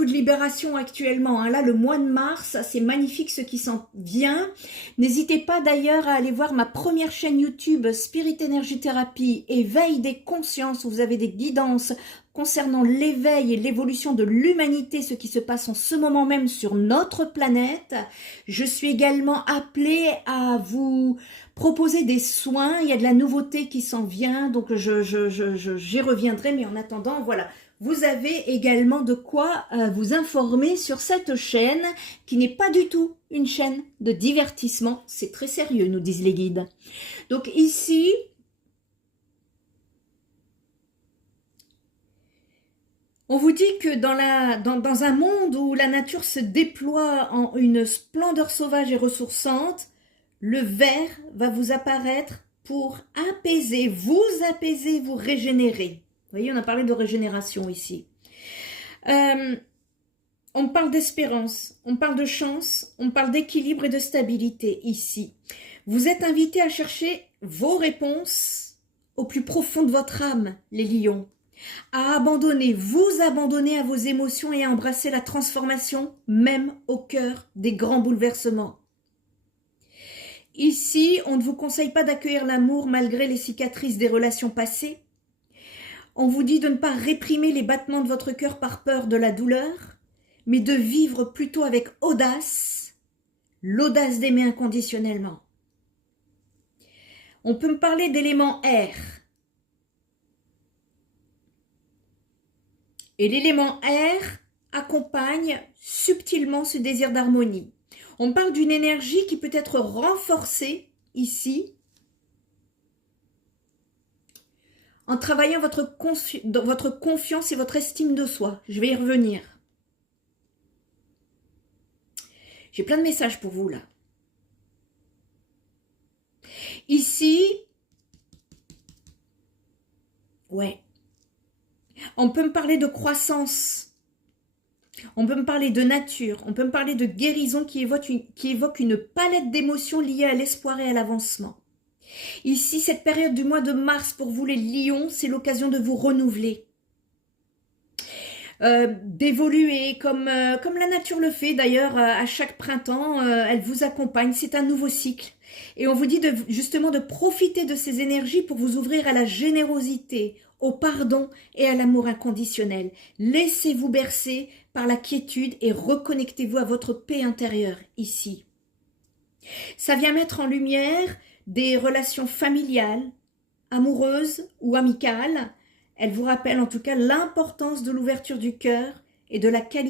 beaucoup de libération actuellement. Hein. Là, le mois de mars, c'est magnifique ce qui s'en vient. N'hésitez pas d'ailleurs à aller voir ma première chaîne YouTube, Spirit Energy Therapy, éveil des consciences, où vous avez des guidances concernant l'éveil et l'évolution de l'humanité, ce qui se passe en ce moment même sur notre planète. Je suis également appelée à vous proposer des soins. Il y a de la nouveauté qui s'en vient, donc j'y reviendrai. Mais en attendant, voilà. Vous avez également de quoi vous informer sur cette chaîne qui n'est pas du tout une chaîne de divertissement. C'est très sérieux, nous disent les guides. Donc ici, on vous dit que dans un monde où la nature se déploie en une splendeur sauvage et ressourçante, le vert va vous apparaître pour apaiser, vous régénérer. Vous voyez, on a parlé de régénération ici. On parle d'espérance, on parle de chance, on parle d'équilibre et de stabilité ici. Vous êtes invités à chercher vos réponses au plus profond de votre âme, les lions. À abandonner, vous abandonner à vos émotions et à embrasser la transformation, même au cœur des grands bouleversements. Ici, on ne vous conseille pas d'accueillir l'amour malgré les cicatrices des relations passées. On vous dit de ne pas réprimer les battements de votre cœur par peur de la douleur, mais de vivre plutôt avec audace, l'audace d'aimer inconditionnellement. On peut me parler d'élément air. Et l'élément air accompagne subtilement ce désir d'harmonie. On parle d'une énergie qui peut être renforcée ici, en travaillant votre confiance et votre estime de soi. Je vais y revenir. J'ai plein de messages pour vous là. Ici, ouais, on peut me parler de croissance, on peut me parler de nature, on peut me parler de guérison qui évoque une palette d'émotions liées à l'espoir et à l'avancement. Ici, cette période du mois de mars, pour vous les lions, c'est l'occasion de vous renouveler, d'évoluer comme la nature le fait d'ailleurs à chaque printemps, elle vous accompagne, c'est un nouveau cycle. Et on vous dit justement de profiter de ces énergies pour vous ouvrir à la générosité, au pardon et à l'amour inconditionnel. Laissez-vous bercer par la quiétude et reconnectez-vous à votre paix intérieure ici. Ça vient mettre en lumière des relations familiales, amoureuses ou amicales. Elle vous rappelle en tout cas l'importance de l'ouverture du cœur et de la qualité